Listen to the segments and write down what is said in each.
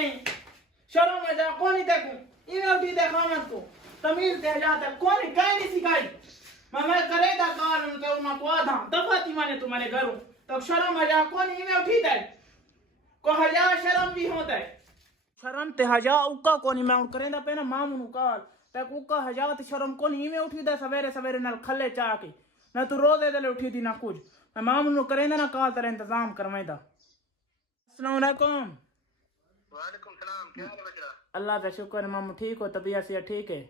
नहीं शर्म में जा कौन देखूं इवे उठी देखा मत को तमीज दे जाता कौन काई नहीं सिखाई मैं करे दा काल उनके उमा को आधा दफाती माने तुम्हारे घरों तो शर्म में जा कौन इवे उठी दे को हया शर्म भी होता है शर्म ते हया उका कोनी मैं करेंदा पे ना मामू नु काल ते उका हया ते शर्म कोनी इवे उठी दे सवेरे सवेरे नाल खले चा के ना तू रोजे दे उठी थी ना कुछ मैं मामू नु करेंदा ना काल तेरा इंतजाम करवाइंदा अस्सलाम वालेकुम वालेकुम सलाम क्या हाल है बचड़ा अल्लाह का शुक्र है मामू ठीक हो तबीयत से ठीक है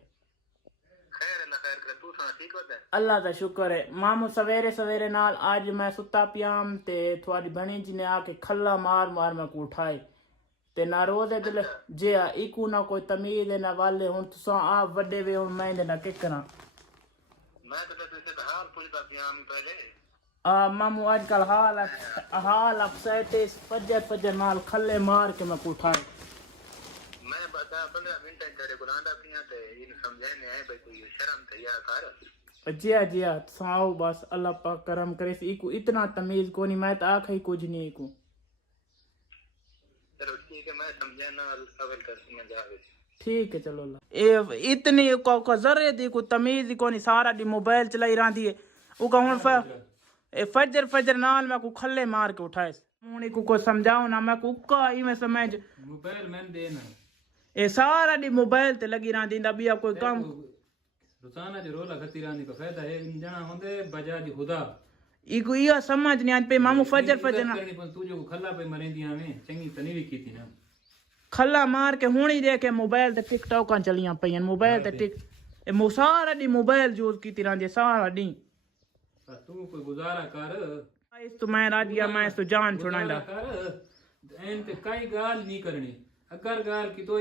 खैर अल्लाह खैर करे तू सुना ठीक होता है अल्लाह का शुक्र है मामू सवेरे सवेरे नाल आज मैं सुता पियाम ते थोड़ी बनी जी ने आके खल्ला मार मार मैं को उठाए ते ना रोजे दिल जे इकू ना कोई तमीज ना वाले हुन तुसा आप वड्डे वे हुन मैं ना के करा मैं तो तुझसे तो हाल पूछता पियाम पहले मामू आजकल हाल अपसेट फजर फजर नाल खल्ले मार के मैं को उठाए मैं बता 15 मिनट तेरे को लांदा पिया ते इन समझाने आए भाई कोई शर्म ते या कर जिया साओ बस अल्लाह पाक करम करे इकू इतना तमीज कोनी मैं तो आख ही कुछ नहीं इकू चलो ठीक है मैं समझाना अवल कर समझा ठीक है चलो ए इतनी को जरे दी को तमीज कोनी सारा दी मोबाइल चलाई रही है उका हुन फजर फजर नाल मैं को खल्ले मार के उठाए मुनी को समझाओ ना मैं को का ई में समझ मोबाइल मैंने देना ए सारा दी मोबाइल ते लगी रही दा बिया कोई काम रोजाना जो रोला खती रानी का फायदा है इन जना होंदे बजाज खुदा इको यो समझ नहीं आन पे मामू फजर फजर ना तू जो खल्ला पे मरेंदियां में चंगी तनी भी की थी ना खल्ला मार के हुणी देखे मोबाइल ते टिकटॉक चलियां पईन मोबाइल ते टिक ए मो सारा दी मोबाइल यूज कीती रही सारा दी तू कोई गुजारा कर इस तो मैं राजिया मैं इस तो जान छुड़ांदा कर एन ते कई गाल नहीं करनी अगर गाल की तो